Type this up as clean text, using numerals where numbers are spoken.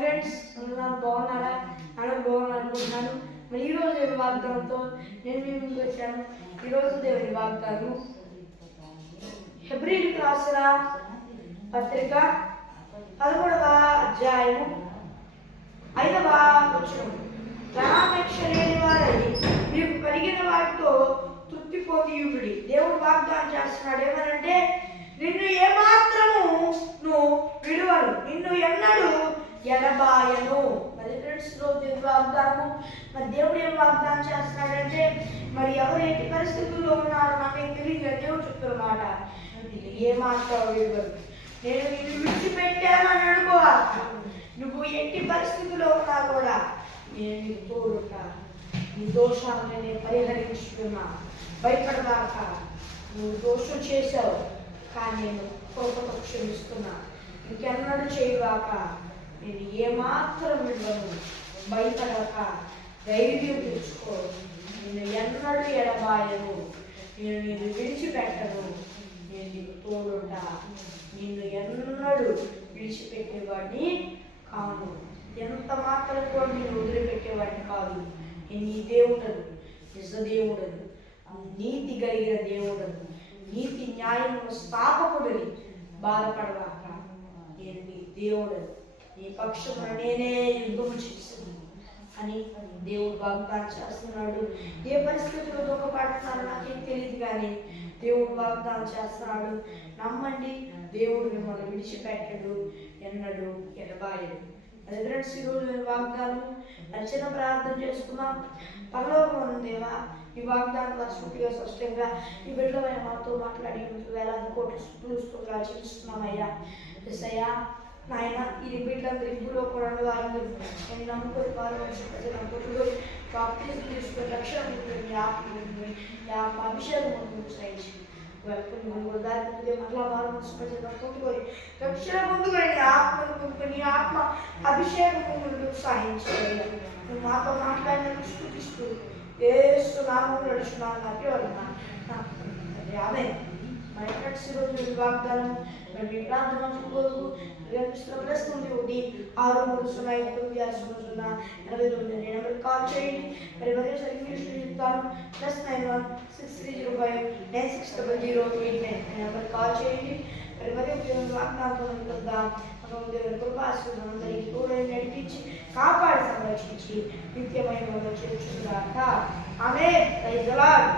Friends, అందరూ బాగున్నారా? అందరూ బాగున్నారు అనుకుంటున్నాను. మరి ఈరోజు దేవుని వాగ్దానంతో నేను మీ ముందుకు వచ్చాను. ఈరోజు దేవుని వాగ్దానం హెబ్రీయులకు రాసిన పత్రిక 11వ అధ్యాయము 5వ వచనం. ధనాపేక్ష లేని వారై మీకు కలిగిన వాటితో తృప్తి పొందియుడి. దేవుడు వాగ్దానం చేస్తున్నాడు ఏమనంటే, నిన్ను ఏమాత్రము నువ్వు విడువను, నిన్ను ఎన్నడూ ఎడబాయను. మరి ఫ్రెండ్స్, దేవుడి వాగ్దానము, మరి దేవుడు ఏం వాగ్దానం చేస్తున్నాడంటే, మరి ఎవరు ఎట్టి పరిస్థితుల్లో ఉన్నారో నాకేం తెలియదు, దేవుడు చెప్తున్నమాట. నిన్ను ఏమాత్రం విడువను, నేను నిన్ను విడిచిపెట్టాను అని అనుకోవాలి. నువ్వు ఎట్టి పరిస్థితుల్లో ఉన్నా కూడా నేను నీకు తోడుంటా. నీ దోషాలను నేను పరిహరించుకున్నా. భయపడదాక. నువ్వు దోషం చేశావు, కానీ నేను కోపంతో క్షమిస్తున్నా. ఇంకెన్నడూ చేయవాక, నేను ఏమాత్రం విడవను. భయపడక, ధైర్యం తెచ్చుకో. నేను ఎన్నడూ ఎడబాయను, నేను నిన్ను విడిచిపెట్టను, నేను నీకు తోడుంటా. నిన్ను ఎన్నడూ విడిచిపెట్టేవాడిని కాను, ఎంత మాత్రం కూడా నేను వదిలిపెట్టేవాడిని కాదు. నేను నీ దేవుడను, నిజ దేవుడను, నీతి కలిగిన దేవుడను, నీతి న్యాయము స్థాపకుడిని. బాధపడవాక, నేను నీ దేవుడను, నీ పక్షమున నేనే యుద్ధము చేస్తున్నాను అని దేవుడు వాగ్దానం చేస్తున్నాడు. ఏ పరిస్థితుల్లో దుఃఖపడుతున్నారో నాకేం తెలియదు, కానీ దేవుడు వాగ్దానం చేస్తున్నాడు. నమ్మండి, దేవుడు మిమ్మల్ని విడిచిపెట్టడు, ఎన్నడు ఎడబాయడు. అదే ఫ్రెండ్స్, ఈరోజు వాగ్దానం చిన్న ప్రార్థన చేసుకున్నాం. పరలోకమున్న దేవా, ఈ వాగ్దానం స్ఫూర్తిగా స్పష్టంగా ఈ బిడ్డలమైన మాతో మాట్లాడి వేలాది కోట్ల స్తోత్రాలు చెల్లిస్తున్నామయ్యా. ఎస్సయ్యా, నాయన, ఈ బిడ్డలందరూ ఇందులో కూడా వారందరూ నేను నమ్ముకొని పాల్గొని బాప్తిజం తీసుకొని రక్షణ పొందుకొని ఆత్మ అభిషేకం సహించి మరలా కొట్టుకొని రక్షణ పొందుకొని ఆత్మను పొందుకొని ఆత్మ అభిషేకం సాధించాలి. నువ్వు మాతో మాట్లాడిన స్తుతిస్తూ యేసు నామములో నడుచున్నాను. ఆమేన్. మరి ఫ్రెండ్స్, ఈరోజు వాగ్దానం మీ ప్రార్థన కొరకు ప్రస్తుతం 1-6-3-0-9-9-6-0-89 నెంబర్కి కాల్ చేయండి. మరి మరోసారి ఇంగ్లీష్లో చెప్తాను. +91-6305-960089 నెంబర్కి కాల్ చేయండి. మరి మరీ వాగ్దానంతో కలుద్దాం. దేవుని కృపాశీర్వాదం అందరికీ తోడై నడిపించి కాపాడి సంరక్షించి నిత్యమైన చేర్చుగాక. ఆమేన్. Praise the lord.